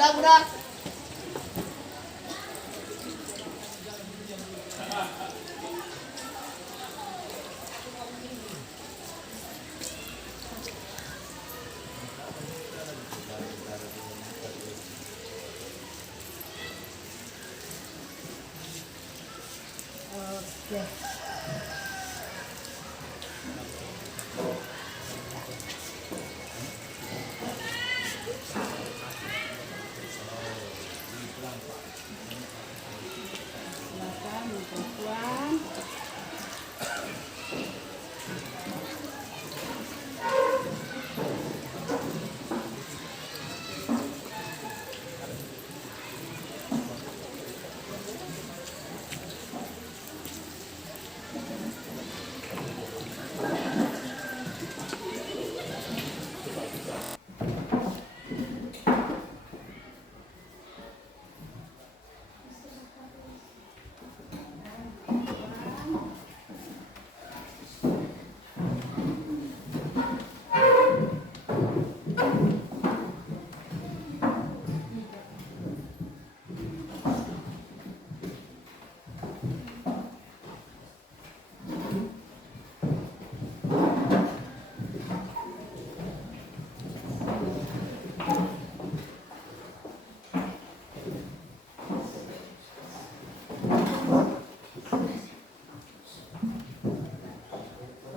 budak. Oke. Silakan perempuan.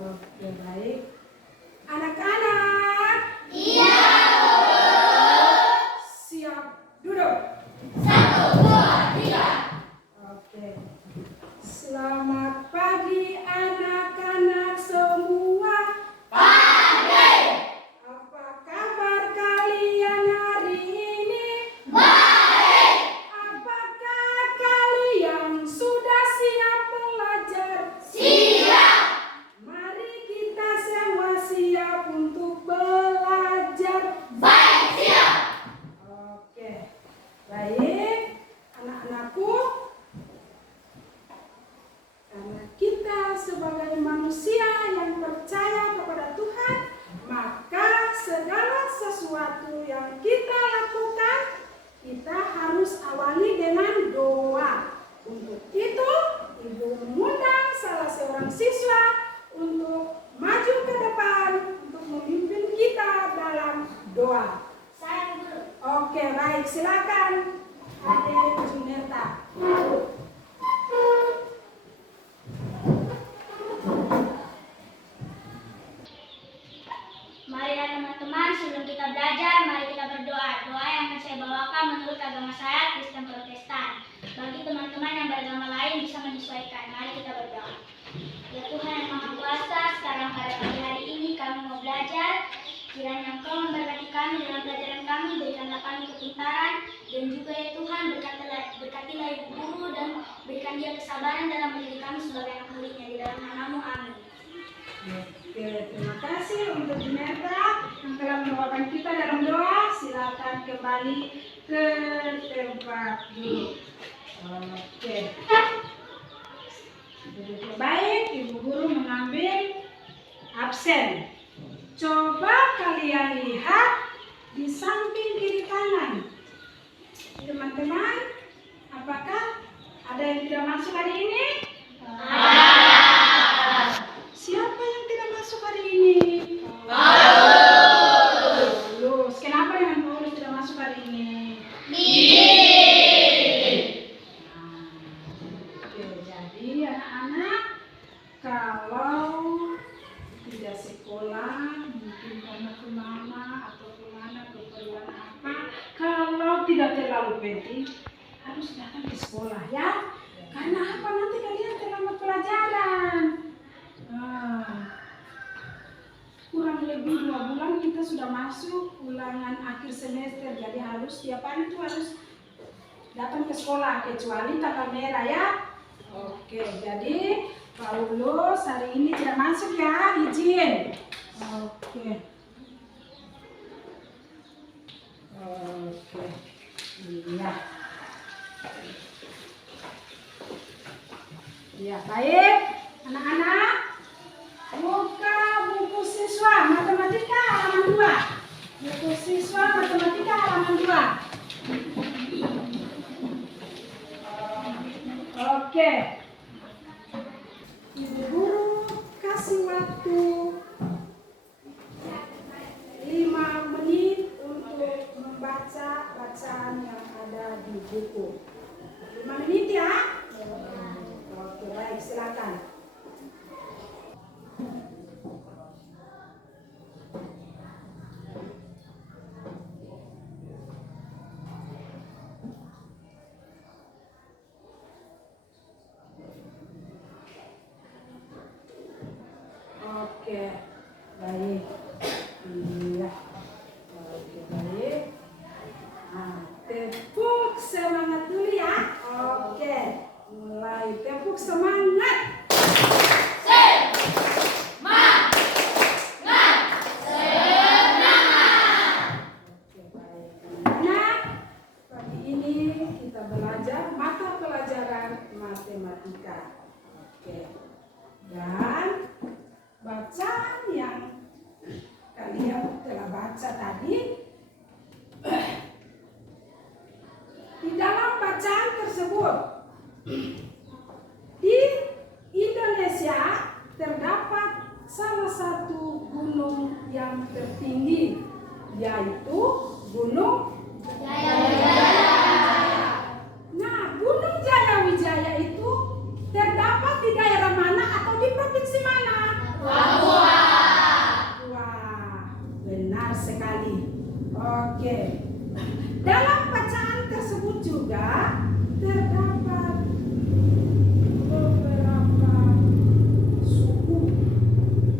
Oke, baik. Anak-anak. Iya. Siap duduk. 1, 2, 3. Oke. Selamat pagi anak-anak semua. Pagi. Apa kabar kalian hari ini? Baik. Apakah kalian sudah siap belajar? Siap. Mari kita semua siap untuk belajar. Baik, siap. Oke, baik anak-anakku. Karena kita sebagai manusia yang percaya kepada Tuhan, maka segala sesuatu yang kita lakukan, kita harus awali dengan doa. Untuk itu, Ibu mengundang salah seorang siswa untuk maju ke depan untuk memimpin kita dalam doa. Saya guru. Oke, baik, silakan Adik Juneta. Marilah teman-teman, sebelum kita belajar, mari kita berdoa. Doa yang akan saya bawakan menurut agama saya, Kristen Protestan. Bagi teman-teman yang beragama lain bisa menyesuaikan. Mari kita berdoa. Ya Tuhan yang Maha Kuasa, sekarang pada pagi hari ini kami mau belajar. Kiranya Engkau memberkati kami dalam pelajaran kami, berikanlah kami kepintaran, dan juga ya Tuhan berkatilah Ibu Guru dan berikan dia kesabaran dalam mendidik kami sebagai anak muridnya di dalam nama-Mu. Amin. Oke, terima kasih untuk Juneta yang telah membawakan kita dalam doa. Silakan kembali ke tempat duduk. Oke. Duduk baik, Ibu Guru mengambil absen. Coba kalian lihat di samping kiri kanan. Teman-teman, apakah ada yang tidak masuk hari ini? Siapa yang tidak masuk hari ini? Paulus. Kenapa dengan Paulus tidak masuk hari ini? Oke, jadi anak-anak, kalau tidak sekolah, mungkin karena kemana atau kemana, keperluan apa, kalau tidak terlalu penting, harus datang ke sekolah ya. Karena apa? Nanti kalian terlambat pelajaran. Kurang lebih 2 bulan kita sudah masuk ulangan akhir semester, jadi harus tiap hari itu harus datang ke sekolah kecuali tanggal merah ya. Oke, jadi Paulus hari ini tidak masuk ya, izin. Oke. Iya. Ya, baik. Anak-anak, buka buku siswa matematika halaman 2. Buku siswa matematika halaman 2. Baik. Iya. Oke, baik. Nah, tepuk semangat dulu ya. Oke. Mulai tepuk semangat. Oke, baik. Nah, pagi ini kita belajar mata pelajaran matematika. Oke. Dan bacaan yang kalian telah baca tadi, di dalam bacaan tersebut di Indonesia terdapat salah satu gunung yang tertinggi, yaitu Gunung Nah, Gunung Jayawijaya itu terdapat di daerah mana atau di provinsi mana? Papua. Wah, benar sekali. Oke. Dalam bacaan tersebut juga terdapat beberapa suhu.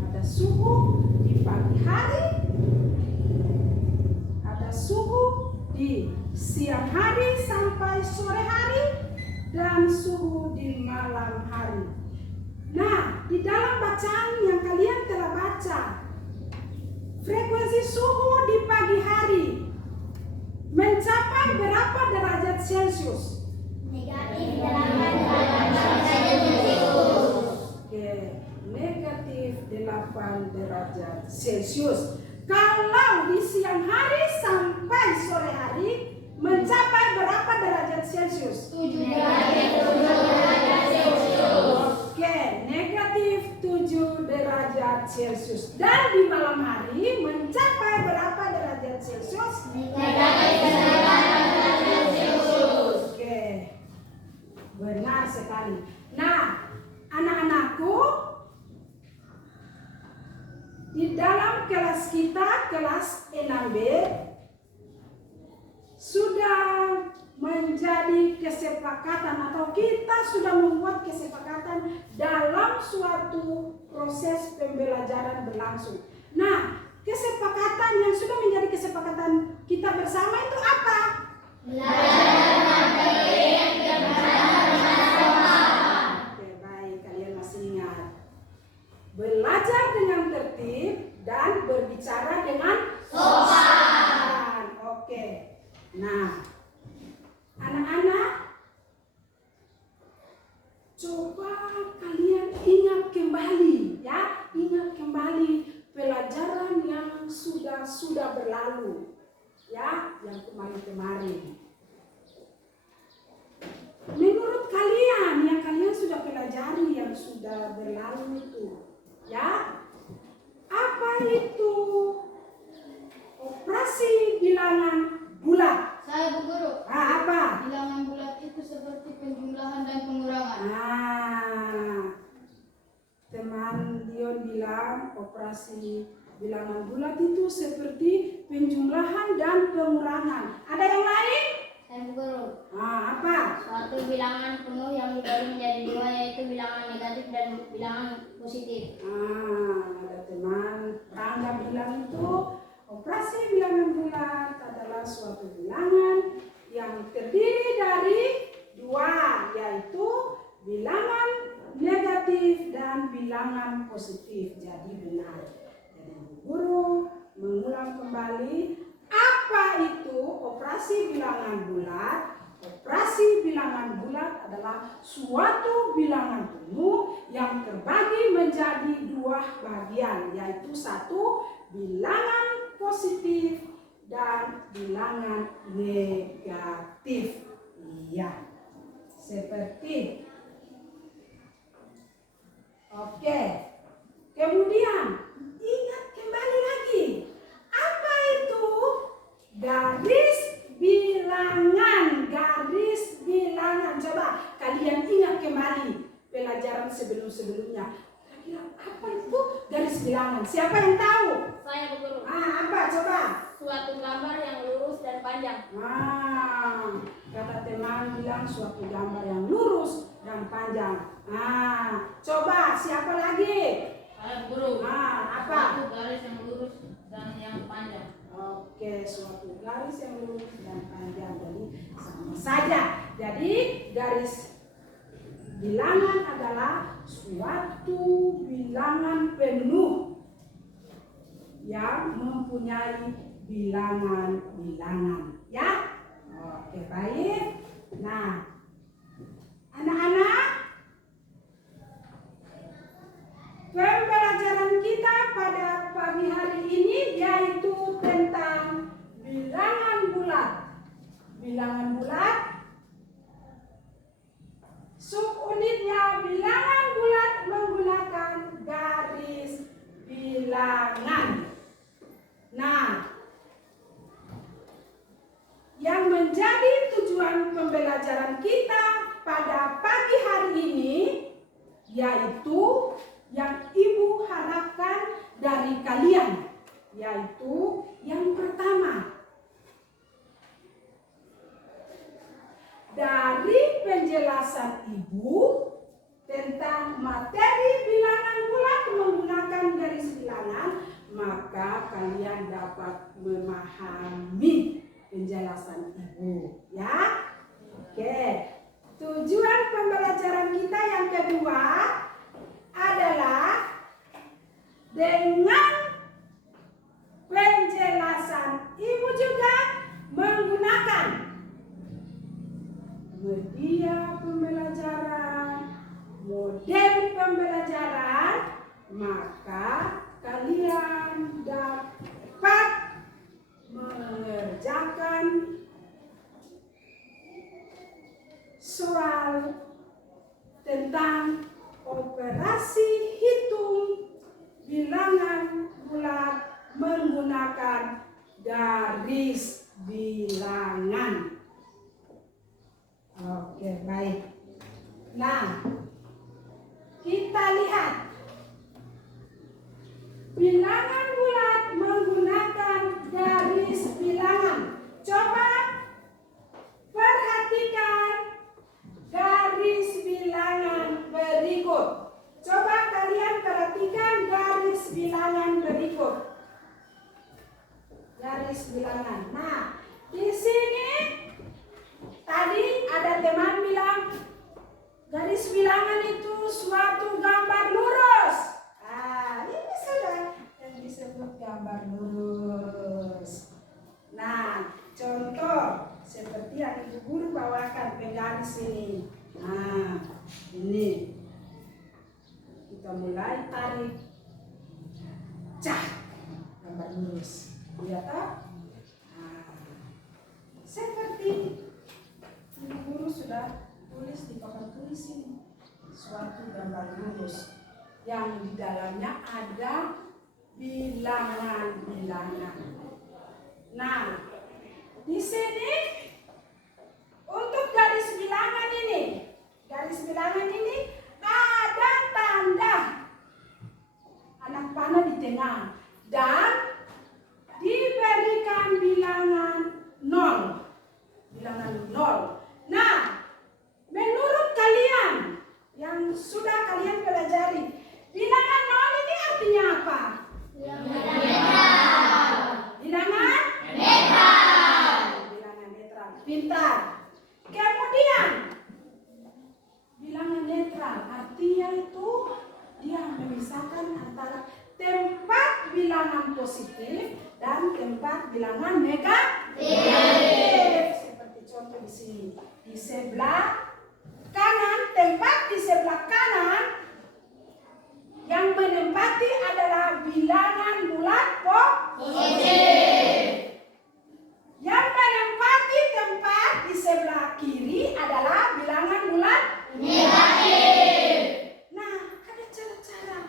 Ada suhu di pagi hari, ada suhu di siang hari sampai sore hari, dan suhu di malam hari. Nah, di dalam bacaan yang kalian telah baca, frekuensi suhu di pagi hari mencapai berapa derajat Celcius? Negatif 8 derajat Celcius. Oke, negatif 8 derajat Celcius. Kalau di siang hari sampai sore hari mencapai berapa derajat Celcius? 7 derajat Celcius. Oke, negatif 7 derajat Celcius. Dan di malam hari mencapai berapa derajat Celcius? Negatif 8 derajat Celcius. Oke, benar sekali. Nah, anak-anakku, di dalam kelas kita, kelas 6B, sudah menjadi kesepakatan atau kita sudah membuat kesepakatan dalam suatu proses pembelajaran berlangsung. Nah, kesepakatan yang sudah menjadi kesepakatan kita bersama itu apa? Belajar matematika bersama. Oke, baik, kalian masih ingat. Belajar dengan tertib dan berbicara dengan sopan. Oke. Nah, anak-anak, coba kalian ingat kembali ya, ingat kembali pelajaran yang sudah berlalu ya, yang kemarin-kemarin. Menurut kalian yang kalian sudah pelajari yang sudah berlalu itu ya, apa itu operasi bilangan bulat? Saya Bu Guru. Apa? Bilangan bulat itu seperti penjumlahan dan pengurangan. Teman Dion bilang operasi bilangan bulat itu seperti penjumlahan dan pengurangan. Ada yang lain? Saya Bu Guru. Apa? Suatu bilangan penuh yang dibagi menjadi 2, yaitu bilangan negatif dan bilangan positif. Ada teman Rangga bilang itu operasi bilangan bulat adalah suatu bilangan yang terdiri dari 2, yaitu bilangan negatif dan bilangan positif. Jadi benar. Jadi guru mengulang kembali apa itu operasi bilangan bulat. Operasi bilangan bulat adalah suatu bilangan penuh yang terbagi menjadi 2 bagian, yaitu 1 bilangan positif dan bilangan negatif. Iya, seperti. Oke. Kemudian ingat kembali lagi, apa itu garis bilangan? Garis bilangan. Coba kalian ingat kembali pelajaran sebelum-sebelumnya. Kira-kira apa itu garis bilangan? Siapa yang tahu? Saya Bu Guru. Apa? Coba. Suatu gambar yang lurus dan panjang. Kata teman bilang suatu gambar yang lurus dan panjang. Coba siapa lagi? Saya Bu Guru. Apa? Suatu garis suatu garis yang lurus dan panjang, jadi sama saja. Jadi garis bilangan adalah suatu bilangan penuh yang mempunyai bilangan-bilangan, ya. Oke, baik. Nah, anak-anak, pembelajaran kita pada pagi hari ini yaitu tentang bilangan bulat. Bilangan bulat, subunitnya bilangan bulat menggunakan garis bilangan. Nah, yang menjadi tujuan pembelajaran kita pada pagi hari ini yaitu yang Ibu harapkan dari kalian, yaitu yang pertama, dari penjelasan Ibu tentang materi bilangan bulat menggunakan garis bilangan, maka kalian dapat memahami penjelasan Ibu, ya. Oke, tujuan pembelajaran kita yang kedua adalah dengan penjelasan Ibu juga menggunakan media pembelajaran, model pembelajaran, maka kalian dapat mengerjakan soal tentang operasi hitung bilangan bulat menggunakan garis bilangan. Oke, baik. Nah, kita lihat bilangan bulat menggunakan garis bilangan. Coba perhatikan garis bilangan berikut. Coba kalian perhatikan garis bilangan berikut. Garis bilangan. Nah, di sini tadi ada teman bilang garis bilangan itu suatu gambar lurus. Ah, ini sudah yang disebut gambar lurus. Nah, contoh seperti yang Ibu Guru bawakan penggaris ini. Nah, ini kita mulai tarik, cak, gambar lurus. Lihat tak? Nah, seperti Ibu Guru sudah tulis di papan tulis ini suatu gambar lurus yang di dalamnya ada bilangan-bilangan. Nah, di sini untuk garis bilangan ini ada tanda anak panah di tengah dan diberikan bilangan 0. Bilangan 0. Nah, menurut kalian yang sudah kalian pelajari, bilangan 0 ini artinya apa? Bilangan netral. Bilangan netral. Pintar. Kemudian bilangan netral artinya itu dia memisahkan antara tempat bilangan positif dan tempat bilangan negatif. Seperti contoh di sini. Di sebelah kanan, tempat di sebelah kanan yang menempati adalah bilangan bulat positif. Yang menempati tempat di sebelah kiri adalah bilangan bulat negatif. Nah, ada cara-cara.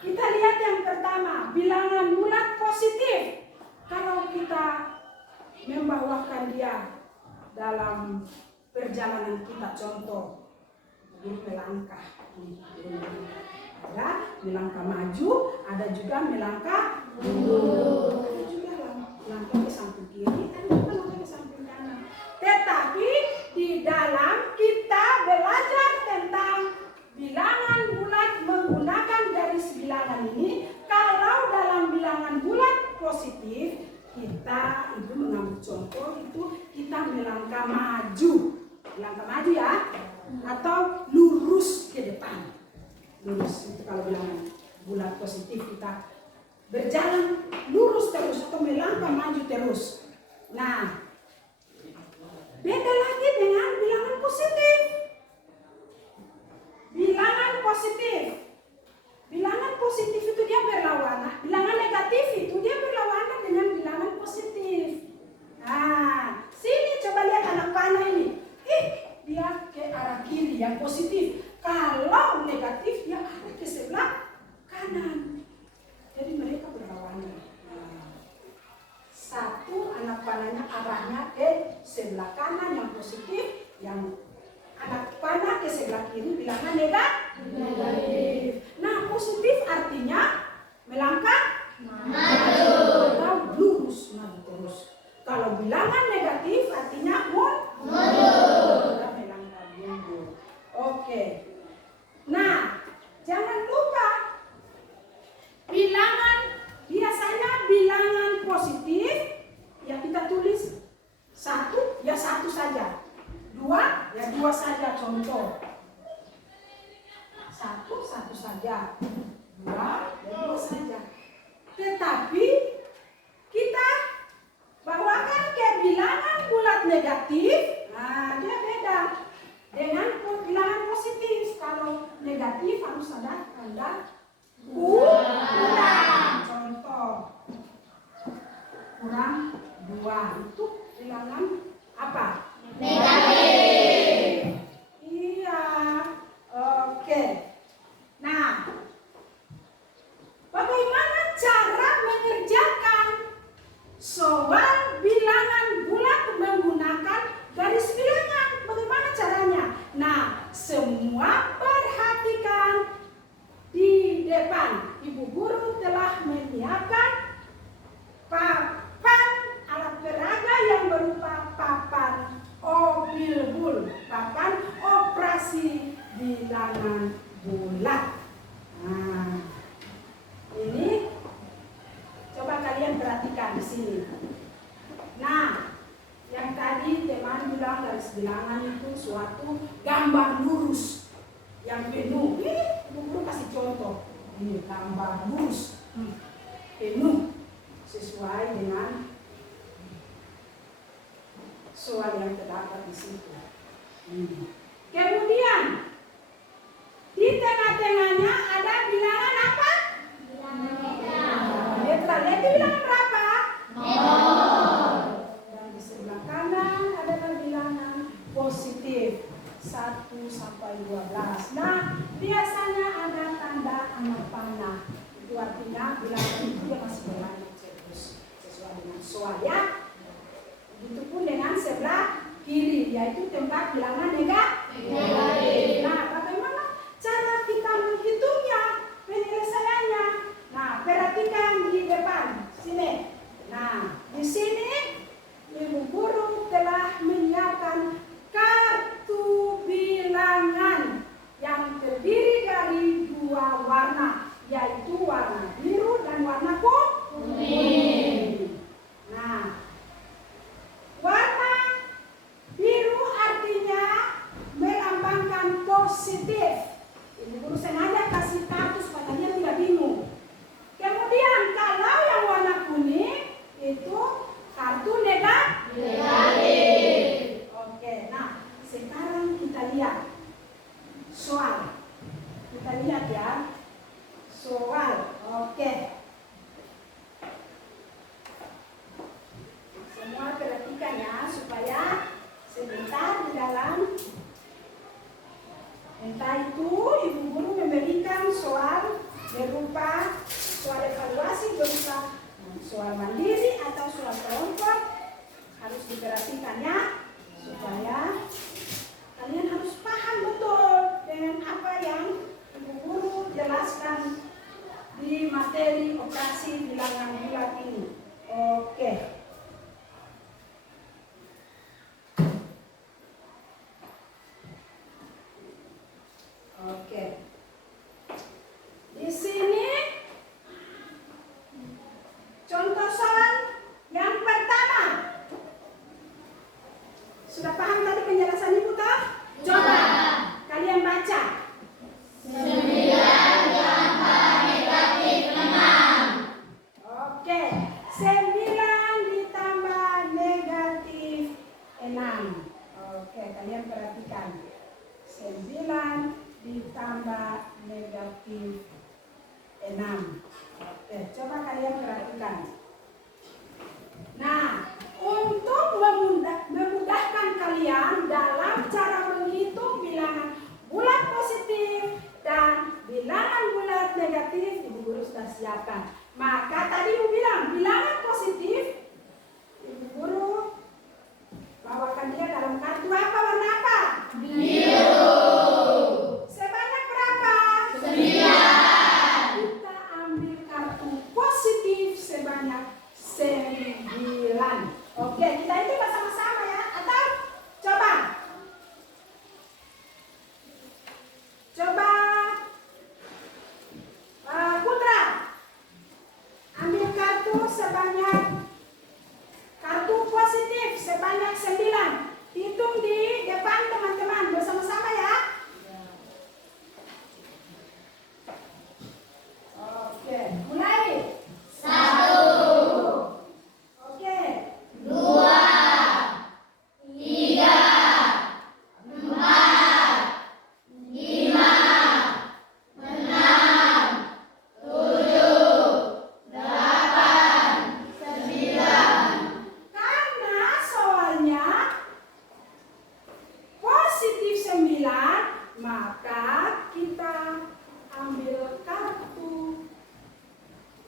Kita lihat yang pertama, bilangan bulat positif. Kalau kita membawakan dia dalam perjalanan kita, contoh melangkah, ada melangkah maju, ada juga melangkah mundur, ada juga langkah ke samping kiri, ada juga langkah ke samping kanan. Tetapi di dalam kita belajar tentang bilangan bulat menggunakan garis bilangan ini, kalau dalam bilangan bulat positif contoh itu kita melangkah maju ya, atau lurus ke depan. Lurus itu kalau bilangan bulat positif, kita berjalan lurus terus atau melangkah maju terus. Nah, beda lagi dengan bilangan positif. Bilangan positif itu dia berlawanan. Bilangan negatif itu dia berlawanan dengan bilangan positif. Nah, sini coba lihat anak panah ini. Dia ke arah kiri yang positif. Kalau negatif dia arah ke sebelah kanan. Jadi mereka berlawanan. Satu anak panahnya arahnya ke sebelah kanan yang positif, yang anak panah ke sebelah kiri bilangan negatif. Nah, positif artinya melangkah maju atau lurus maju terus. Kalau bilangan negatif artinya mundur. Melangkah mundur. Oke. Nah, jangan lupa biasanya bilangan positif ya kita tulis satu ya satu saja, dua ya dua saja contoh. Satu saja, dua ya dua saja. Tetapi kita bawakan ke bilangan bulat negatif, nah dia beda dengan bilangan positif. Kalau negatif harus ada tanda kurang. Contoh, kurang 2 itu bilangan apa? Negatif. Iya. Oke. Nah, bagaimana cara mengerjakan soal bilangan bulat menggunakan garis bilangan? Bagaimana caranya? Nah, semua perhatikan di depan. Ibu guru telah menyiapkan papan alat peraga yang berupa papan obilbul, papan operasi bilangan bulat. Nah, ini coba kalian perhatikan di sini. Nah, yang tadi teman bilang garis bilangan itu suatu gambar lurus yang penuh. Ini ibu guru kasih contoh. Ini gambar lurus penuh sesuai dengan soal yang terdapat di situ. Kemudian di tengah-tengahnya ada bilangan apa? Netral. Itu bilangan berapa? 0. Dan di sebelah kanan adalah bilangan positif 1 sampai 12. Nah, biasanya ada tanda anak panah. Itu artinya bilangan itu dia masih berlanjut terus sesuai dengan soal ya. Begitupun dengan sebelah kiri, yaitu tempat bilangan negatif. Nah, bagaimana cara kita menghitungnya, penyelesaiannya? Nah, perhatikan di depan sini. Nah, di sini ibu guru telah menyiapkan kartu bilangan yang terdiri dari 2 warna, yaitu warna biru dan warna kuning. Nah, warna biru artinya melambangkan positif. Ibu guru sengaja kasih kartu supaya kalian tidak bingung. Kemudian kalau yang warna kuning itu kartu negatif. Oke, nah sekarang kita lihat soal. Kita lihat ya soal. Oke. Semua perhatikan ya supaya sebentar di dalam entah itu ibu guru memberikan soal berupa soal evaluasi berupa soal mandiri atau soal kelompok, harus diperhatikan ya supaya kalian harus paham betul dengan apa yang ibu guru jelaskan di materi operasi bilangan bulat ini. Oke. Oke. Di sini contoh soal yang pertama. kami. Nah, untuk memudahkan kalian dalam cara menghitung bilangan bulat positif dan bilangan bulat negatif, Ibu Guru sudah siapkan. Maka tadi Ibu bilang bilangan positif, Ibu Guru bawakan dia dalam kartu apa, warna apa? Biru. Sebanyak berapa? 9. Kita ambil kartu positif sebanyak 9. Oke, kita itu bersama-sama ya. Atau coba Putra ambil kartu positif sebanyak 9. Hitung di depan teman-teman bersama-sama ya. Oke, mulai. 1, Oke. 2, 3, 4, 5, 6, 7, 8, 9. Karena soalnya positif 9, maka kita ambil kartu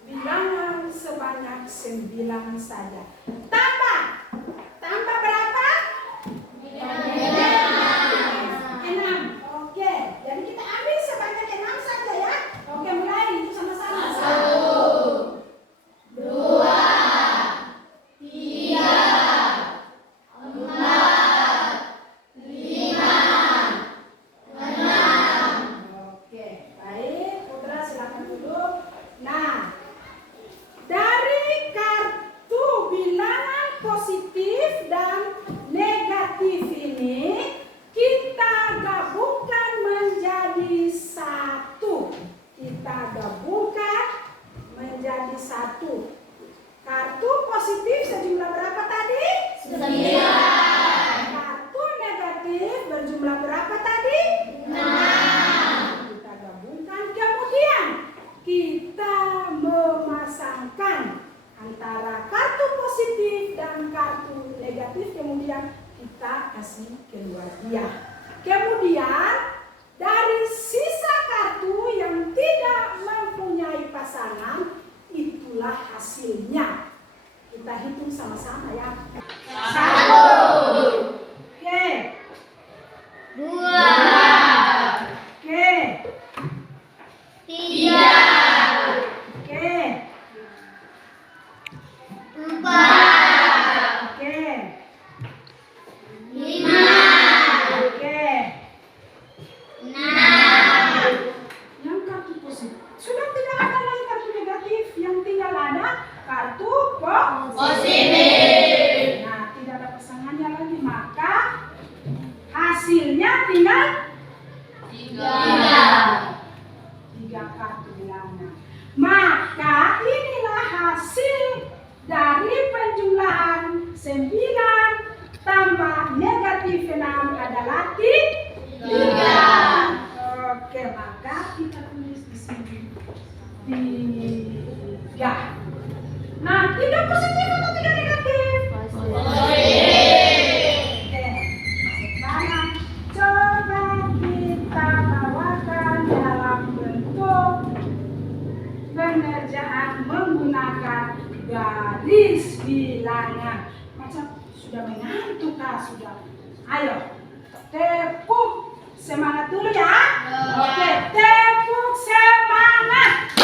bilangan sebanyak 9 saja. Tambah berapa? 6. Oke, jadi kita ambil sebanyak 6 saja ya. Oke, mulai itu sama-sama. 1, 2, 3, 4, 5, 6. Oke, baik. Putra silakan duduk. Nah, dari kartu bilangan positif dan negatif ini kita gabungkan menjadi satu. Kartu positif sejumlah berapa tadi? 9. Kartu negatif berjumlah berapa tadi? 6. Kita gabungkan, kemudian kita memasangkan antara kartu positif dan kartu negatif, kemudian kita kasih keluar dia. Kemudian dari sisa kartu yang tidak mempunyai pasangan, itulah hasilnya. Kita hitung sama-sama ya. 1, Oke. 2, Oke. 3, Oke. 4, Oke. 5, Oke. 6. Yang kartu positif sudah tidak ada lagi kartu negatif, yang tinggal ada kartu Positif. Nah, tidak ada pasangannya lagi, maka hasilnya tinggal 3. 3 kartu bilangan. Maka inilah hasil dari penjumlahan 9 tambah negatif 6 adalah 3. Oke, maka kita tulis di sini 3. Nah, 3 positif atau 3 negatif? Oke, sekarang coba kita bawakan dalam bentuk pengerjaan menggunakan garis bilangan. Macam sudah mengantuk kah? Sudah. Ayo, tepuk semangat dulu ya. Oke, tepuk semangat.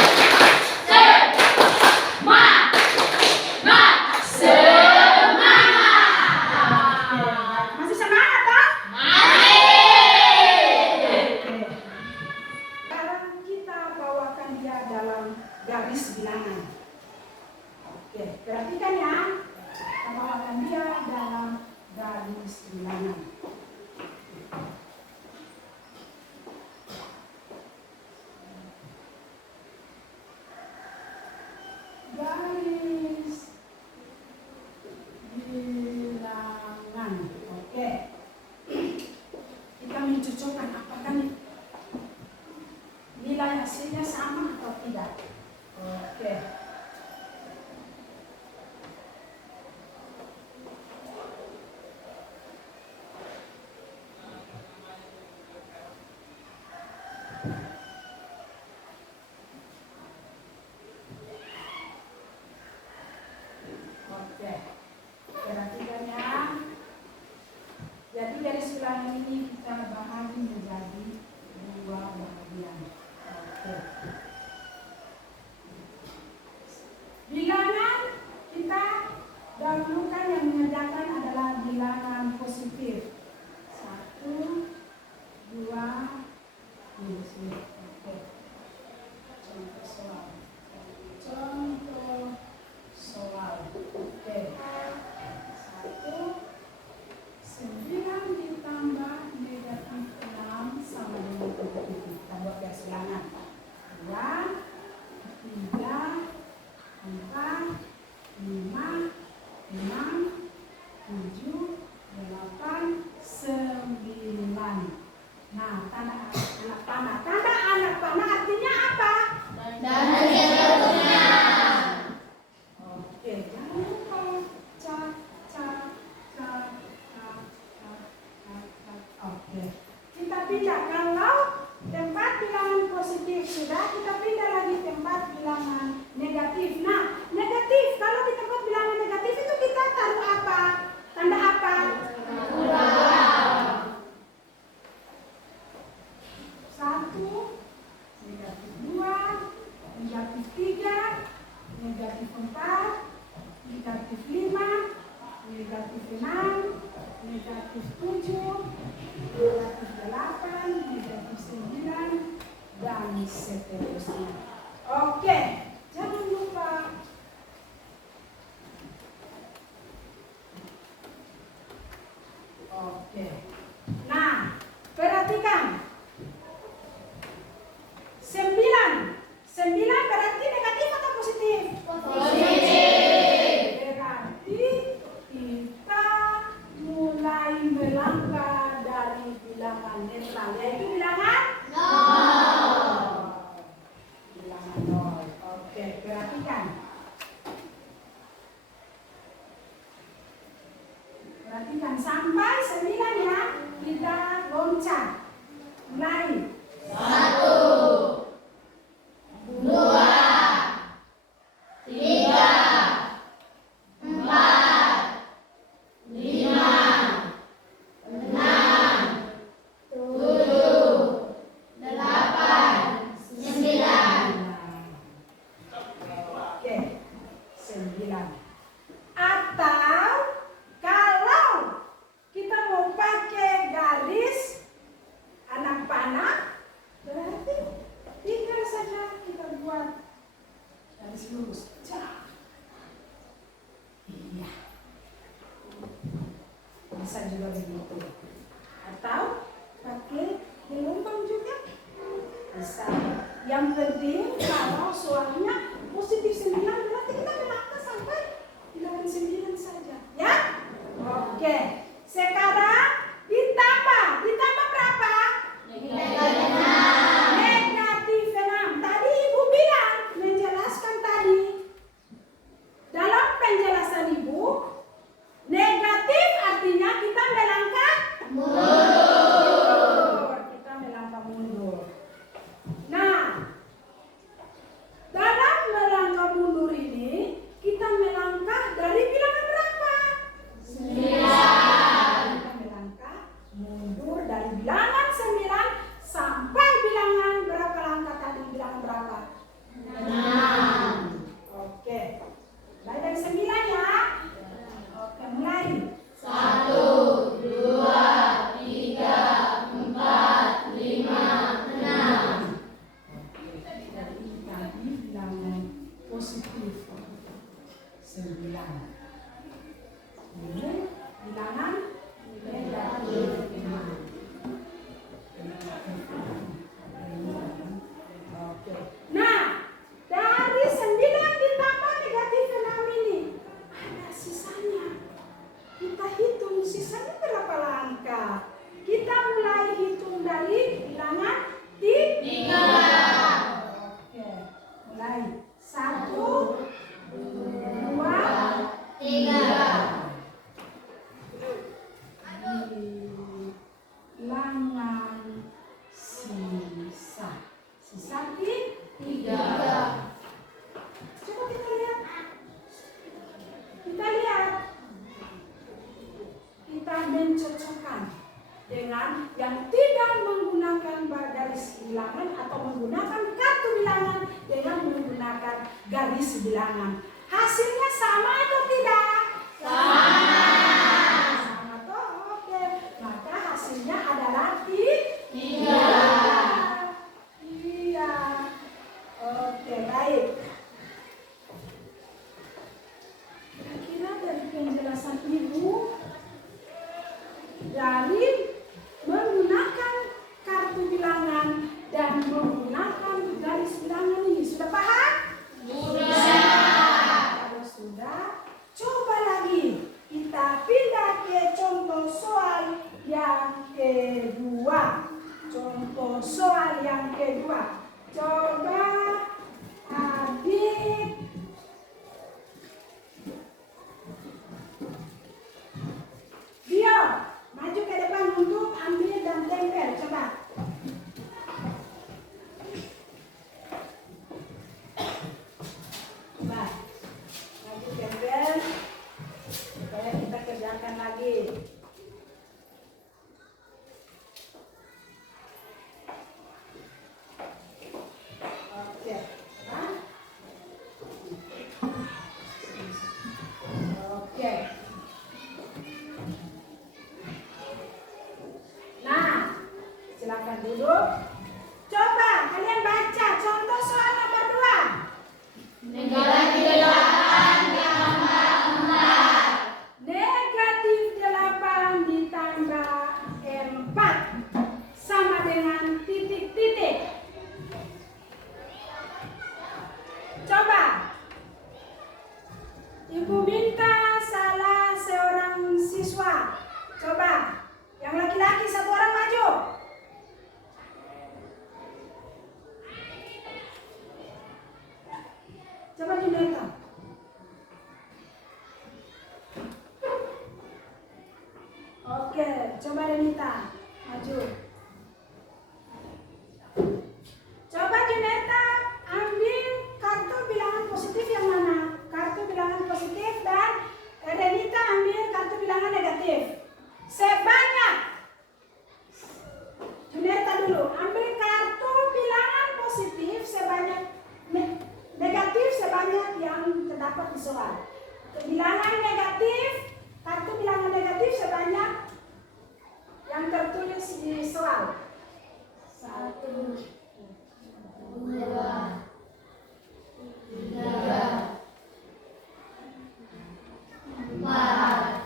Masih semangat kan? Sekarang kita bawakan dia dalam garis bilangan. Oke, perhatikan ya. Kita bawakan dia dalam garis bilangan. Garis bilangan. Oke. Kita mencocokkan apakah nilai hasilnya sama atau tidak. Oke. bilangan ini kita bahagi menjadi dua bagian. Oke. Bilangan kita dahulukan yang menyediakan adalah bilangan positif. 1, 2, ini sini. Oke. Contoh soal. Oke. 1, 9 ditambah negatif 6 sama dengan positif. Kita buat garis bilangan. 2, 3, 4, 5, 6, 7, 8, 9. Nah, tanda anak panah. Tanda anak panah artinya apa? Dan seterusnya. Oke, jangan lupa Oke, kita pindah. Kalau tempat bilangan positif sudah, kita pindah lagi tempat bilangan negatif. Nah, negatif, kalau di tempat bilangan negatif itu kita taruh apa? Tanda apa? Kurang. 1, negatif 2, negatif 3, negatif 4, negatif 5, negatif 6, negatif 7, negatif 8, negatif 9, dan seterusnya. Oke, jangan lupa. Oke, nah perhatikan. 9 berarti negatif atau positif? Positif. Berarti kita mulai melangkah dari bilangan netral, yaitu bilangan 0. Bilangan 0. Oke, perhatikan. Perhatikan sampai 9 ya. Kita loncat. Mulai. 1, 2, 3, 4, 5, 6, 7, 8, 9. Oke, 9. Atau kalau kita mau pakai garis anak panah, berarti tinggal saja kita buat garis lurus. Cak. Iya. Bisa juga begitu. Atau pakai gelombang juga. Bisa. Yang penting kalau soalnya positif 9 berarti kita melangkah sampai bilangan 9 saja. Ya? Oke. Sekarang ditambah berapa? Negatif 6. Tadi Ibu bilang menjelaskan tadi. Dalam penjelasan Ibu, negatif artinya kita melangkah mundur. Kita melangkah mundur. Nah, dalam melangkah mundur ini kita melangkah dari bilangan berapa? 9. Kita melangkah mundur dari bilangan 9 sampai bilangan berapa langkah tadi? Bilangan berapa? 6. Oke. Mulai dari 9 ya. Oke, mulai. 1, 2, 3, 4, 5, 6. Jadi tadi bilangan positif 9. Ini bilangan negatif 5. Oke. Nah, dari 9 ditambah negatif 6 ini ada sisanya. Kita hitung sisanya berapa langkah. Kita mulai hitung dari bilangan 3. Oke, mulai. 1, 2, 3. bilangan. Hasilnya sama atau tidak? Sama. Sama toh? Oke. Maka hasilnya adalah 3. Iya. Oke, baik. Kira-kira dari penjelasan Ibu, dari menggunakan kartu bilangan dan menggunakan garis bilangan ini sudah paham? Kalau sudah, coba lagi kita pindah ke contoh soal yang kedua. Contoh soal yang kedua. Coba adik Dio, maju ke depan untuk ambil dan tempel. Coba. Coba. Maju tempel. Supaya kita kerjakan lagi. Oke. Nah. Oke. Nah, silakan duduk. Coba kalian baca contoh soal nomor 2. Negatif 8 ditambah 4. Negatif 8 ditambah 4 sama dengan titik-titik. Coba. Ibu minta salah seorang siswa. Coba. Yang laki-laki 1 orang maju. Coba Juneta. Oke, coba Renita maju. Coba Juneta ambil kartu bilangan positif yang mana? Kartu bilangan positif dan Renita ambil kartu bilangan negatif. Sebanyak Juneta dulu ambil kartu bilangan positif sebanyak negatif sebanyak yang terdapat di soal. Bilangan negatif, kartu bilangan negatif sebanyak yang tertulis di soal. 1, 2, 3, 4,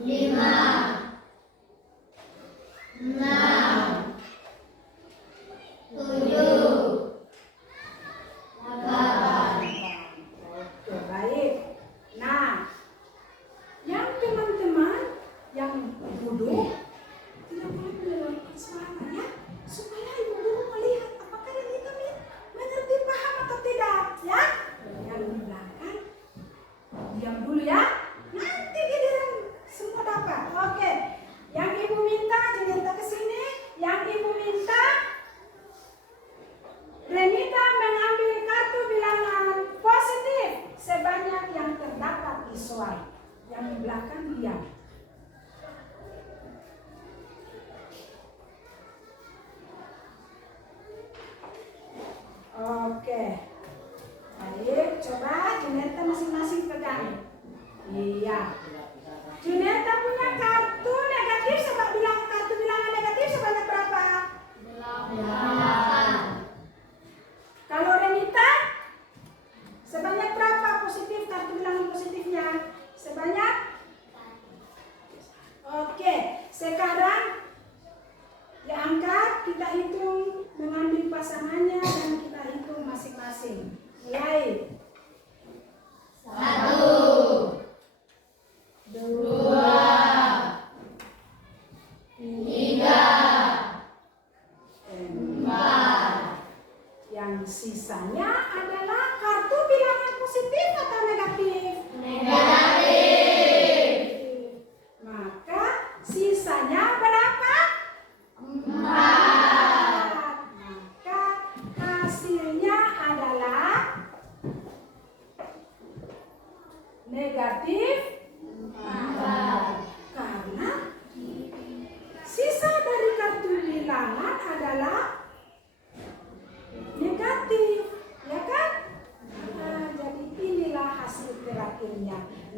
5, 6, 7, 8. Oke, baik. Nah, yang teman-teman yang duduk tidak boleh mendengarkan suara ya, supaya ibu guru melihat apakah Renita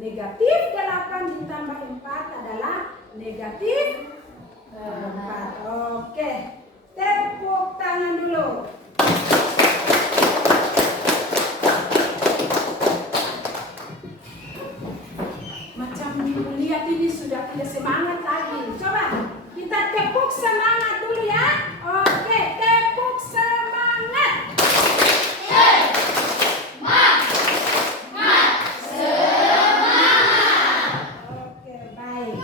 Negatif 8 ditambah 4 adalah negatif 4. Oke, tepuk tangan dulu. Macam ibu lihat ini sudah tidak semangat lagi. Coba kita tepuk semangat dulu ya. Oke, tepuk semangat. Oke, baik.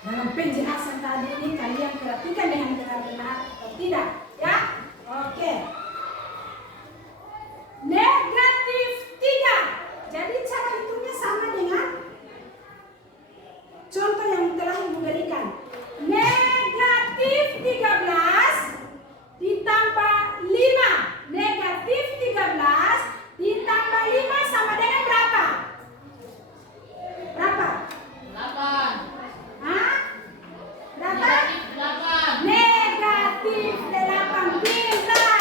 Dalam penjelasan tadi ini kalian perhatikan dengan benar-benar atau tidak, ya? Oke. Negatif 3. Jadi cara hitungnya sama dengan contoh yang telah Ibu berikan. Negatif 13 ditambah 5. Negatif 13 ditambah 5 sama dengan berapa? Berapa? 8. Hah? Berapa? Negatif 8. Negatif 8. Pintar.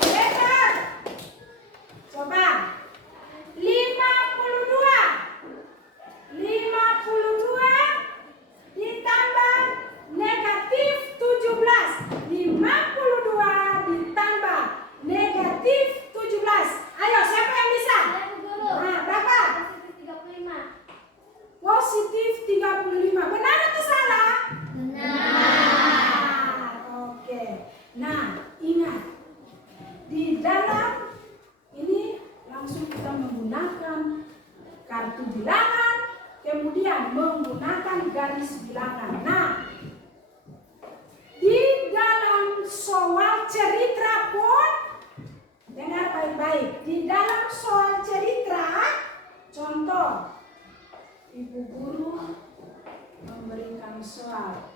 Pintar. Coba. 52 ditambah negatif 17. 52 ditambah negatif 17. Ayo, siapa yang bisa? Nah, berapa? Positif 35. Benar atau salah? Benar. Oke. Nah, ingat. Di dalam ini langsung kita menggunakan kartu bilangan, kemudian menggunakan garis bilangan. Nah, di dalam soal cerita pun dengar baik-baik. Di dalam soal cerita, contoh Ibu Guru memberikan soal.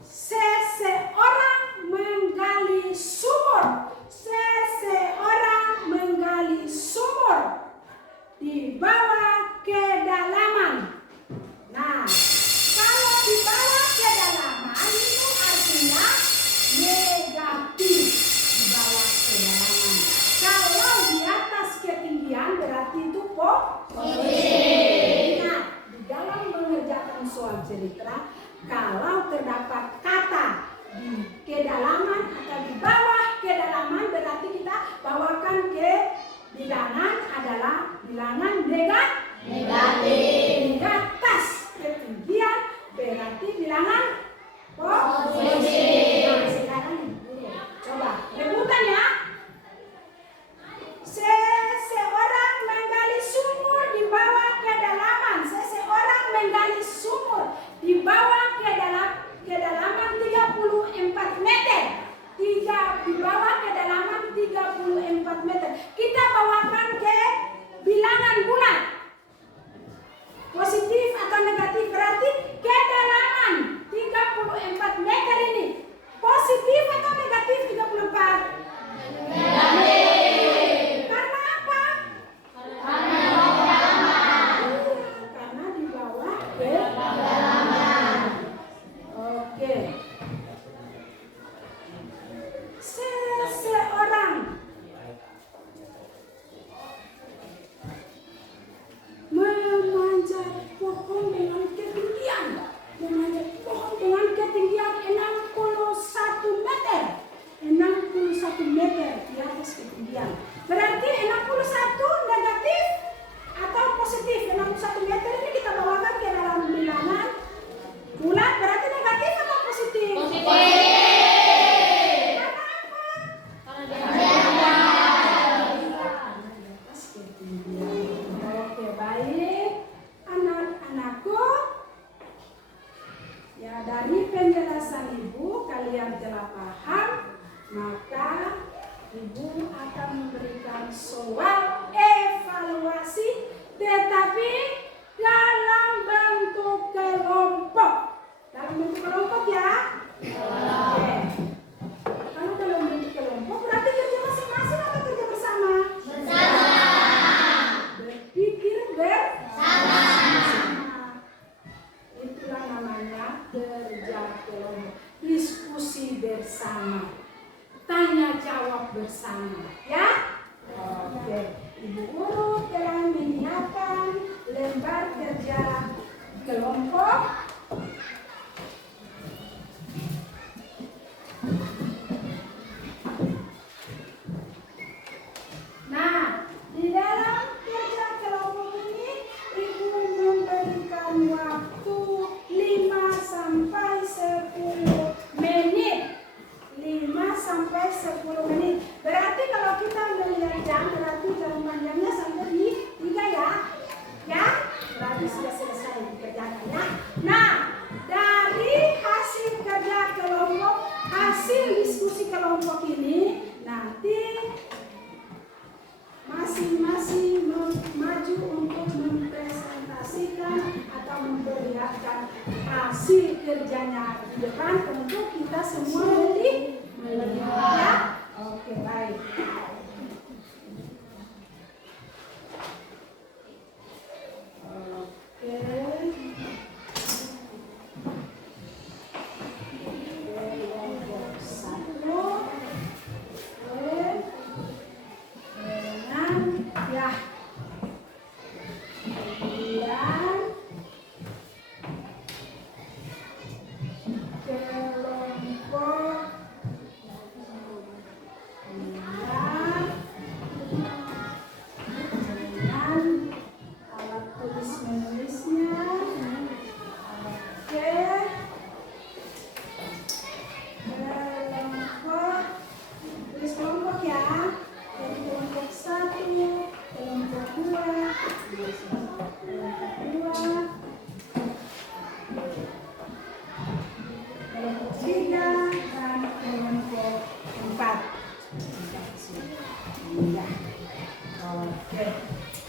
Seseorang menggali sumur. Seseorang menggali sumur di bawah kedalaman. Nah, kalau di bawah kedalaman itu artinya negatif di bawah kedalaman. Kalau di atas ketinggian berarti itu positif. Ingat, di dalam mengerjakan soal cerita, kalau terdapat kata di kedalaman atau di bawah kedalaman berarti kita bawakan ke bilangan adalah bilangan negatif. Di atas ketinggian berarti bilangan positif. Nah, sekarang coba rebutan ya. Seseorang menggali sumur di bawah kedalaman. Seseorang menggali sumur di bawah kedalaman 34 meter. Di bawah kedalaman 34 meter. Kita bawakan ke bilangan bulat. Positif atau negatif berarti kedalaman 34 meter ini. Positif atau negatif 34? Negatif. Karena apa? Karena di bawah kedalaman. Oke. Seseorang memanjat pohon dengan ketinggian. Memanjat pohon dengan ketinggian 61 meter. 61 meter di atas ketinggian. Berarti 61 negatif atau positif. 61 meter ini kita bawakan ke dalam bilangan bulat. Berarti negatif atau positif? Positif. Oke, baik. Anak-anakku, ya dari penjelasan Ibu kalian telah paham, maka Ibu akan memberikan soal evaluasi tetapi dalam bentuk kelompok. Dalam bentuk kelompok ya. Oke. Kalau dalam bentuk kelompok berarti kerja masing-masing atau kerja bersama? Bersama. Berpikir bersama. bersama. Tanya jawab bersama, ya. Oke, Ibu Guru telah menyiapkan lembar kerja kelompok. Nah, di dalam kerja kelompok ini Ibu memberikan waktu 5 sampai 10 menit. 5 sampai 10 menit. Berarti kalau kita melihat jam, berarti jam panjangnya sampai di 3 ya. Ya, berarti sudah selesai dikerjakan ya. Nah, dari hasil kerja kelompok, hasil diskusi kelompok ini nanti masing-masing maju untuk mempresentasikan atau memperlihatkan hasil kerjanya di depan untuk kita semua melihat ya. Oke, baik.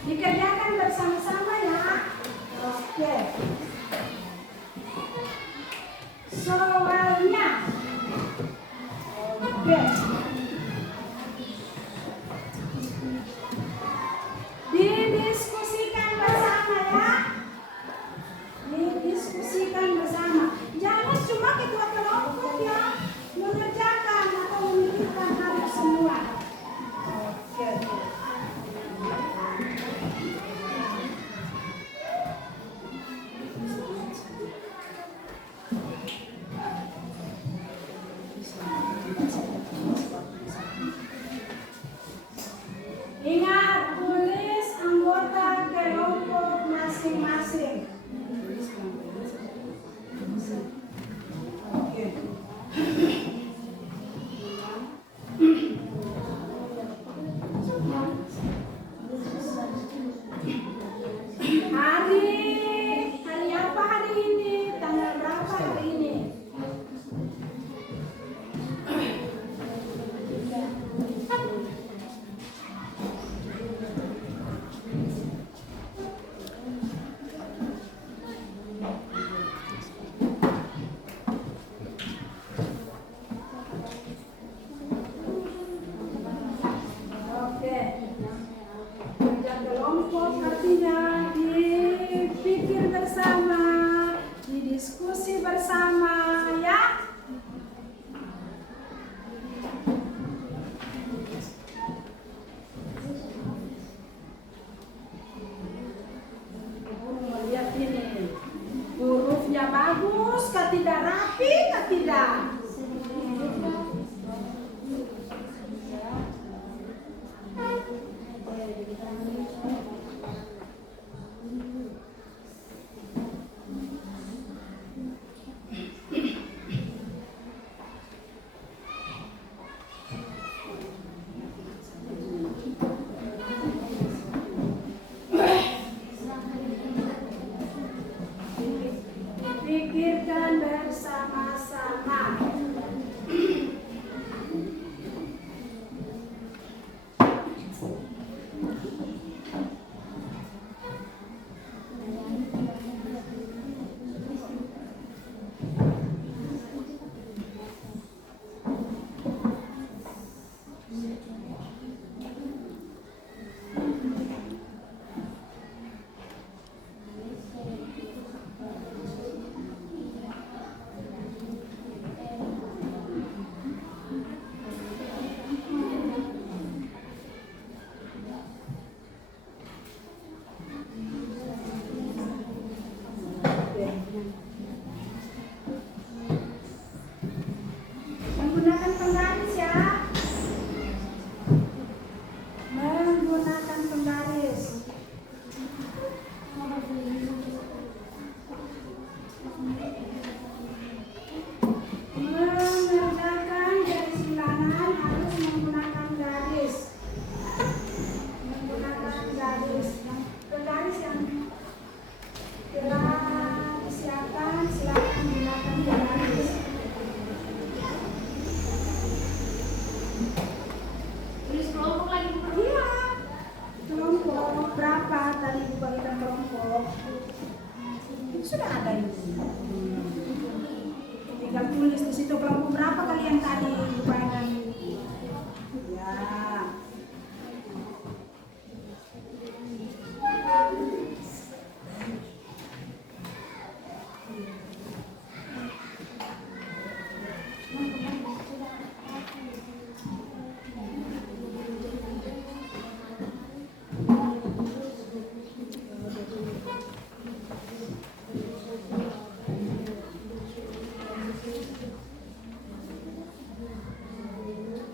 Dikerjakan bersama-sama ya. Oke. Soalnya. Oke. Didiskusikan bersama ya. Didiskusikan bersama. Jangan cuma ketua kelompok ya mengerjakan atau memikirkan hal semua. Oke. Ingat, tulis anggota kelompok masing-masing. Oke. Hari apa hari ini? Tanggal berapa hari ini? Kerja kelompok artinya dipikir bersama, didiskusi bersama ya. Lihat ini, hurufnya bagus, kah tidak rapi, kah tidak? Pikirkan bersama-sama. Menggunakan penggaris ya. Menggunakan penggaris. Mengerjakan garis bilangan harus menggunakan garis. Menggunakan garis. Garis yang telah disiapkan, silakan gunakan garis. Tulis kelompok lagi Bu. Iya. Kelompok berapa tadi dibagikan kelompok? Itu sudah ada ini. Tinggal tulis di situ kelompok berapa kalian tadi dibagikan. Ya.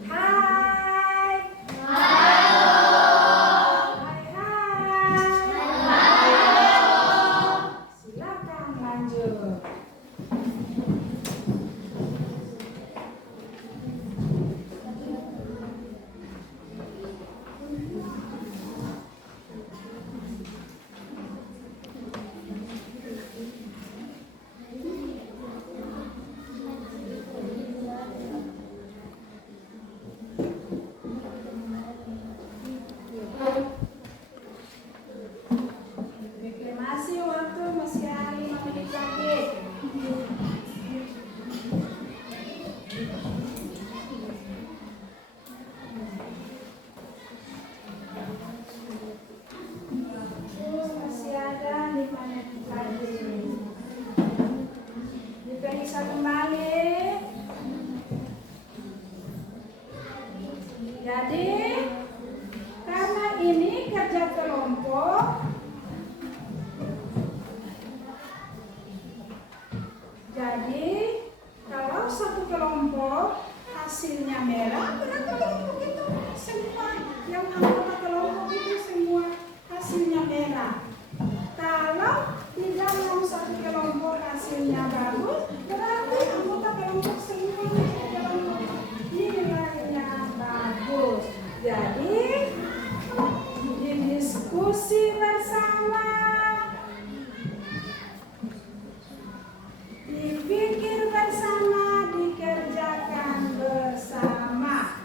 Hai. Hai. Silakan lanjut. Masih waktu, masih ada 5 menit lagi. Masih ada 5 menit lagi. Diperiksa kembali. Jadi karena ini kerja kelompok, jadi kalau satu kelompok hasilnya merah, berarti kelompok itu semua yang anggota kelompok itu semua hasilnya merah. Kalau di dalam satu kelompok hasilnya bagus, berarti anggota kelompok semua kelompok nilainya bagus. Jadi didiskusi bersama, dipikir bersama, dikerjakan bersama.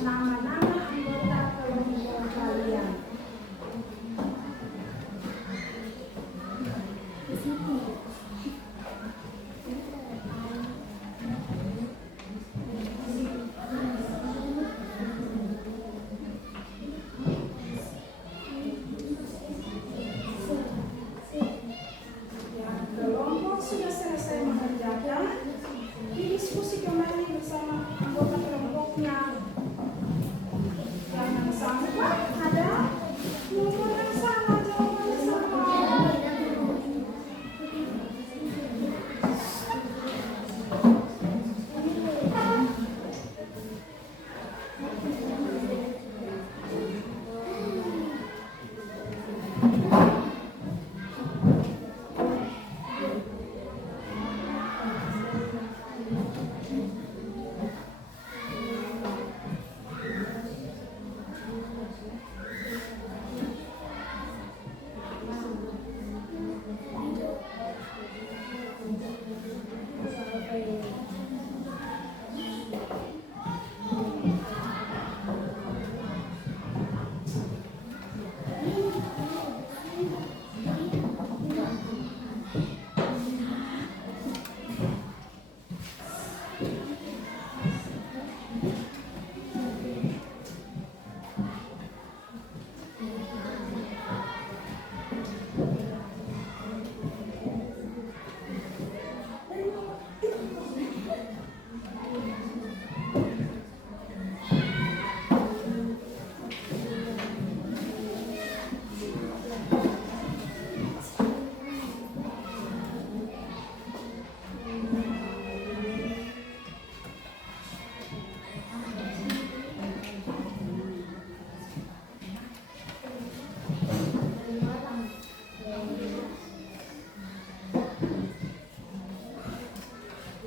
nama-nama anggota kelompok kalian.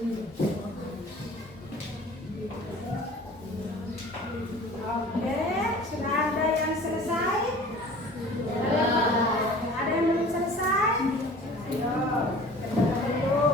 Oke, sudah ada yang selesai? Ada yang belum selesai? Ayo, kerjakan dulu.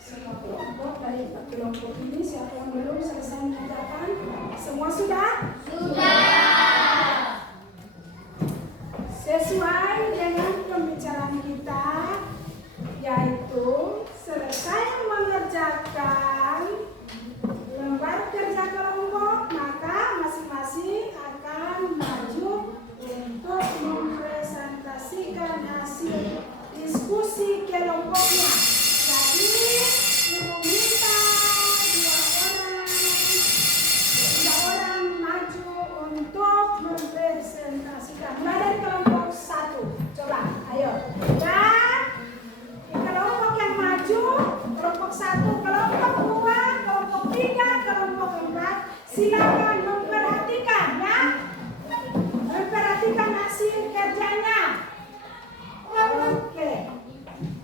Semua kelompok dari kelompok ini siapa yang belum selesai mengerjakan? Semua sudah? Sesuai dengan pembicaraan kita, yaitu selesai mengerjakan lembar kerja kelompok, maka masing-masing akan maju untuk mempresentasikan hasil diskusi kelompoknya. Jadi, ibu minta dua orang maju untuk mempresentasikan. Mulai dari kelompok 1. Coba, ayo. Dan kelompok yang maju, kelompok 1, kelompok 2, kelompok 3, kelompok 4. Silakan memperhatikan ya. Memperhatikan hasil kerjanya. Oke.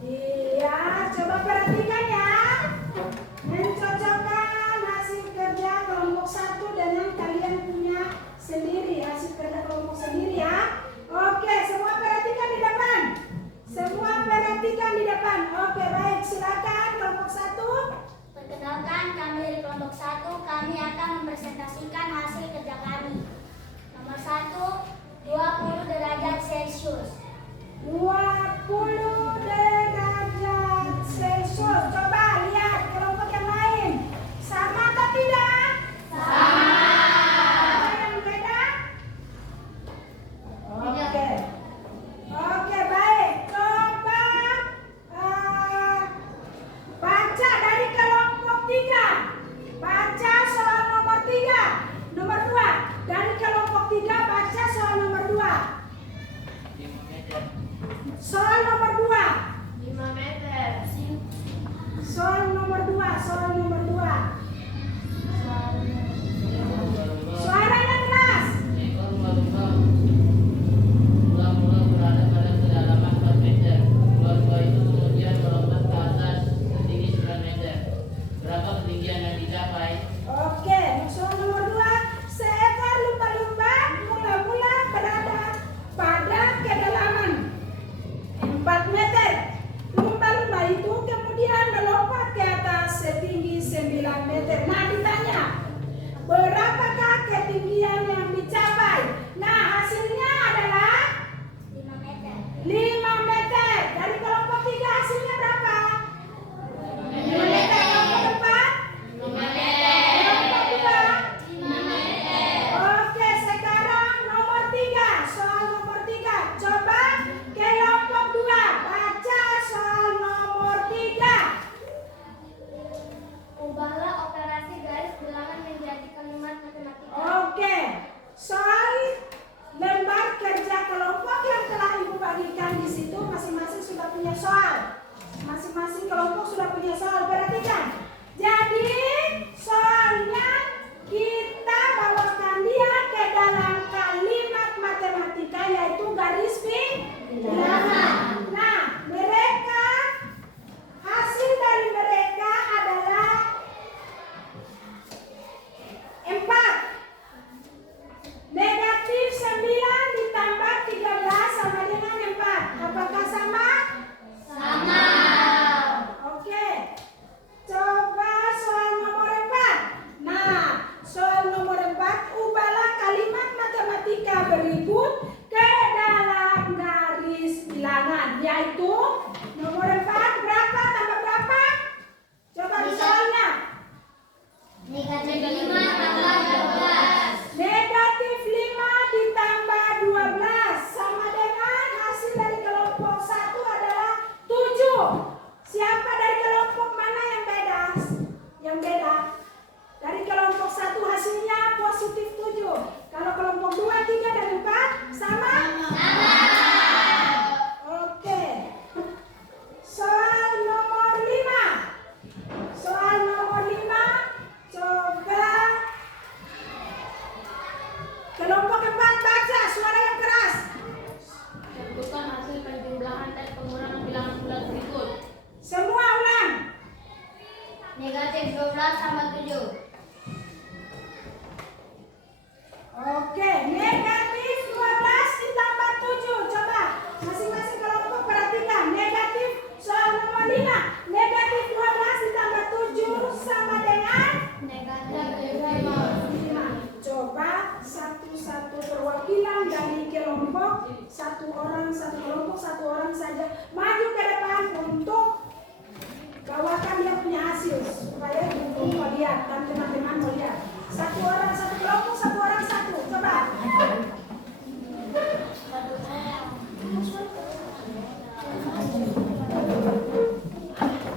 Iya, coba perhatikan ya. Mencocokkan hasil kerja kelompok 1 dengan kalian punya sendiri, hasil kerja kelompok sendiri ya. Oke, semua perhatikan di depan. Semua perhatikan di depan. Oke, baik, silakan kelompok 1. Perkenalkan, kami dari kelompok 1, kami akan mempresentasikan hasil kerja kami. Nomor 1, 20 derajat Celcius. 20 derajat Celcius. Coba lihat kelompok yang lain. Sama atau tidak? Ada yang beda? Oke. Oke, baik. Coba baca dari kelompok 3. Baca soal nomor 3. Nomor 2. Dari kelompok 3 baca soal nomor 2. Soal nomor 2. 5 meter. Soal nomor 2. Soal nomor 2. Suaranya keras. Ekor lumba-lumba mula-mula berada pada kedalaman 4 meter. Lumba-lumba itu kemudian melompat ke atas setinggi 9 meter. Berapa ketinggian yang dicapai? Oke, soal nomor 2. Seekor lumba-lumba mula-mula berada pada kedalaman 4 meter. Lumba-lumba itu kemudian melompat ke atas setinggi 9 tiga berikut ke dalam garis bilangan, yaitu nomor 4 berapa tambah berapa? Coba misalnya Negatif 5 tambah 12. negatif 5 ditambah 12 sama dengan hasil dari kelompok 1 adalah 7. Siapa dari kelompok mana yang beda? Yang beda. Dari kelompok 1 hasilnya positif 7. Kalau kelompok 2, 3, dan 4 sama? Oke. Soal nomor 5. Soal nomor 5. Coba kelompok 4 baca suara yang keras. Tentukan hasil penjumlahan dan pengurangan bilangan bulat berikut. Semua ulang. Negatif 12 tambah 7. Oke, negatif 12 ditambah 7. Coba masing-masing kelompok perhatikan. Negatif soal nomor 5. Negatif 12 ditambah 7 sama dengan Negatif 5. Coba satu-satu perwakilan dari kelompok, satu orang satu kelompok, satu orang saja maju ke depan untuk bawakan dia punya hasil supaya ibu mau lihat dan teman-teman mau lihat. Satu orang satu kelompok, satu orang satu. Coba.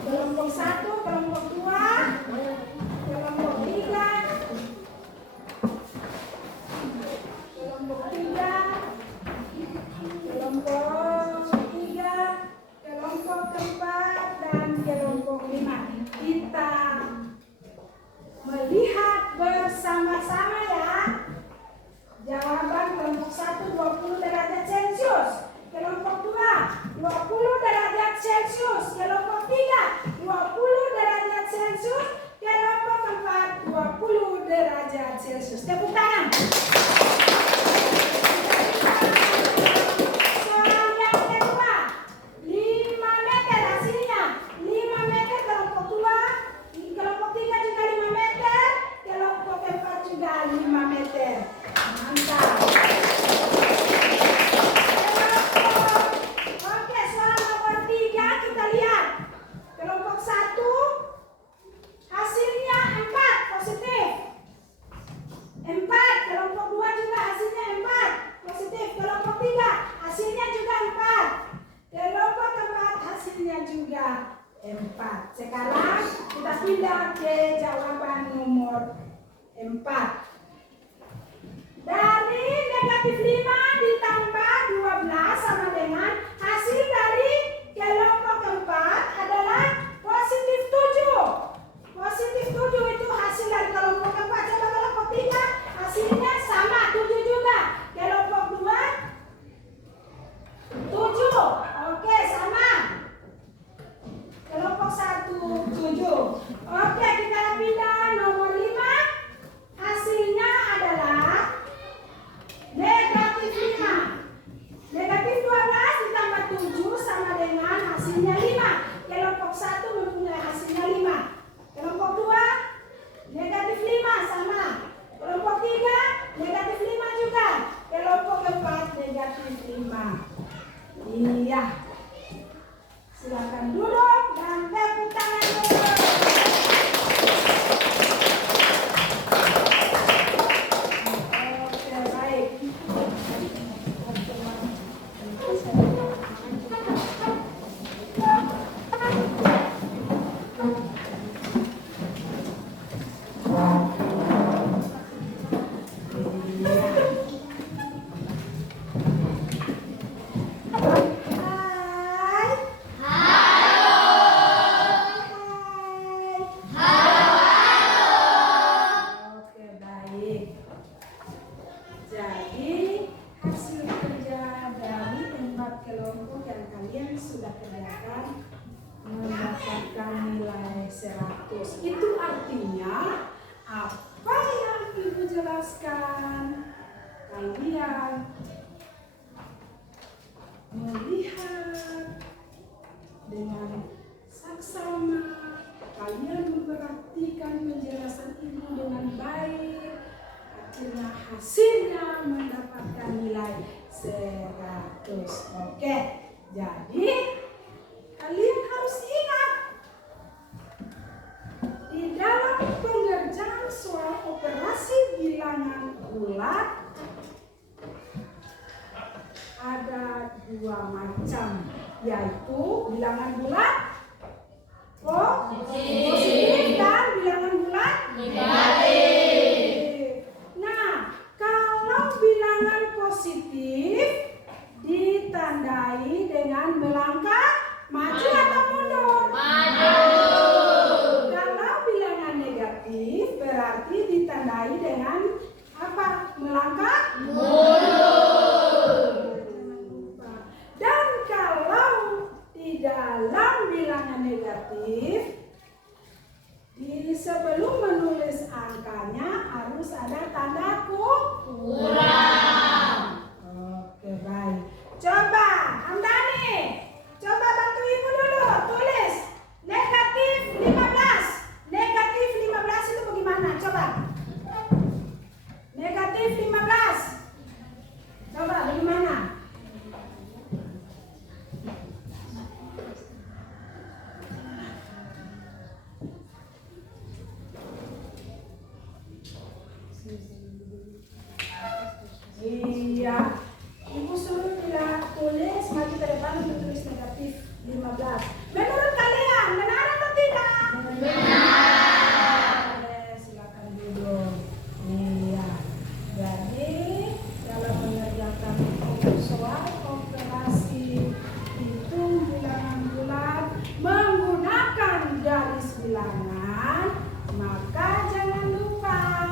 Kelompok 1, kelompok 2, kelompok 3, kelompok 3, kelompok 4, dan kelompok 5. Kita melihat bersama-sama ya. Jawaban kelompok 1 20 derajat Celcius, kelompok 2 20 derajat Celcius, kelompok 3 20 derajat Celcius, kelompok 4 20 derajat Celcius. Tepuk tangan. Soal yang kedua, 5 meter hasilnya. 5 meter kelompok 2, kelompok 3 juga 5 meter, kelompok 4 juga 5 meter. Mantap. Oke, soal nomor 3 kita lihat. Kelompok 1 hasilnya 4 positif. 4. Kelompok 2 juga hasilnya 4 positif. Kelompok 3 hasilnya juga 4. Kelompok 4 hasilnya juga 4. Sekarang kita pindah ke jawaban nomor 4. Dari negatif 5 ditambah 12 sama dengan hasil dari kelompok 4 adalah positif 7. Positif 7 itu hasil dari kelompok 4. Coba kelompok 3 hasilnya sama 7 juga. Kelompok 2 7. Oke, sama. Kelompok 1 7. Oke, kita pindah nomor 5. Hasilnya adalah negatif 5. Negatif 12 ditambah 7 sama dengan hasilnya 5. Kelompok 1 mempunyai hasilnya 5. Kelompok 2 negatif 5 sama. Kelompok 3 negatif 5 juga. Kelompok 4 negatif 5. Iya. Silakan duduk dan tepuk tangan dulu. Oke, baik. Hai. Oke, baik. Jadi hasil kerja dari 4 kelompok yang kalian sudah kerjakan mendapatkan nilai 100. Itu artinya apa yang Ibu jelaskan, kalian melihat dengan saksama, kalian memperhatikan penjelasan Ibu dengan baik, akhirnya hasilnya mendapatkan 100. Oke, jadi kalian harus ingat di dalam pengerjaan soal operasi bilangan bulat ada dua macam, yaitu bilangan bulat positif dan bilangan bulat negatif. Nah, kalau bilangan positif ditandai dengan melangkah maju atau mundur? Maju. Kalau bilangan negatif berarti ditandai dengan apa? Melangkah mundur. Jangan lupa. Dan kalau di dalam bilangan negatif, di sebelum menulis angkanya harus ada tanda kurang. Oke, baik. Coba, Hamdani, coba bantu ibu dulu tulis negatif 15. Negatif 15 itu bagaimana? Coba. Negatif 15. Coba bagaimana? Iya, ibu suruh tidak tulis, maju ke depan untuk tulis negatif 15. Menurut kalian, benar atau tidak? Benar. Silakan duduk. Iya, jadi dalam mengerjakan soal operasi hitung bilangan bulat menggunakan garis bilangan, maka jangan lupa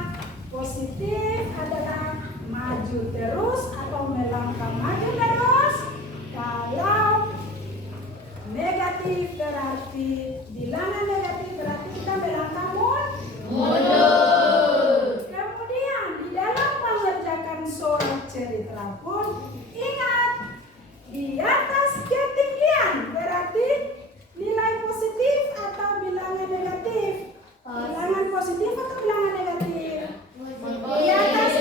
positif adalah maju terus atau melangkah maju terus. Kalau negatif berarti bilangan negatif berarti kita melangkah mundur. Kemudian di dalam mengerjakan soal cerita pun ingat di atas ketinggian berarti nilai positif atau bilangan negatif. Bilangan positif atau bilangan negatif? Di atas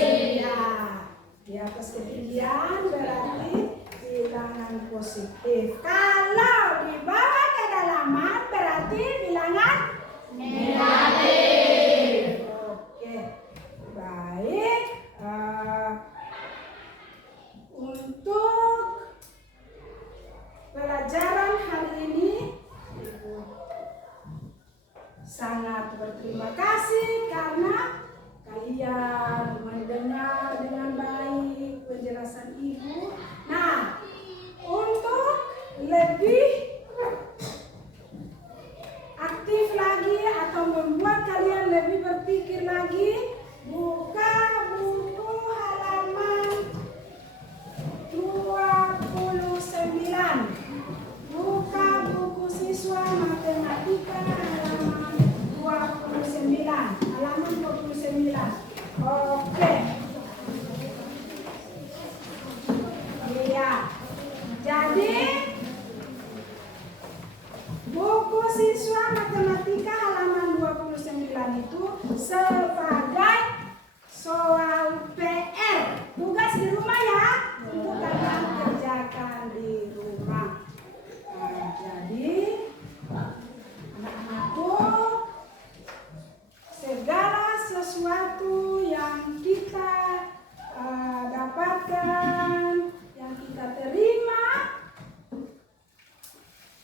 di atas ketinggian berarti bilangan positif. Kalau di bawah kedalaman berarti bilangan negatif. Oke, baik. Untuk pelajaran hari ini sangat berterima kasih karena kalian mendengar dengan baik penjelasan ibu. Nah, untuk lebih aktif lagi atau membuat kalian lebih berpikir lagi, buka buku halaman 29. Buka buku siswa matematika halaman 29. Halaman 29. Oke. Iya. Jadi buku siswa matematika halaman 29 itu sebagai soal PR, tugas di rumah ya, untuk kalian kerjakan di rumah. Nah, jadi anak-anakku, segala sesuatu yang kita dapatkan, yang kita terima,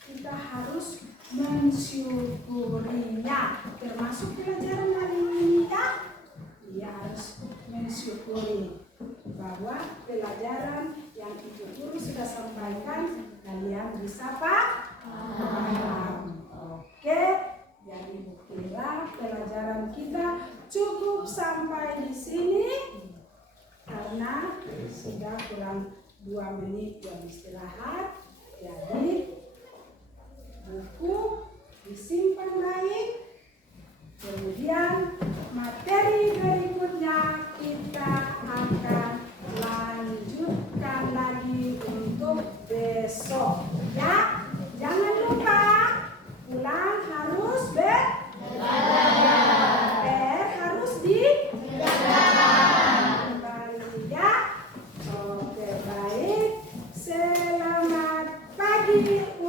kita harus mensyukurinya. Termasuk pelajaran hari ini ya, dia harus mensyukuri bahwa pelajaran yang ibu guru sudah sampaikan kalian bisa paham. Oke. Jadi buktilah pelajaran kita cukup sampai di sini karena sudah kurang 2 menit jam istirahat. Jadi buku disimpan baik. Kemudian materi berikutnya kita akan lanjutkan lagi untuk besok ya. Jangan lupa pulang harus harus dikerjakan kembali ya. Oke, baik. dari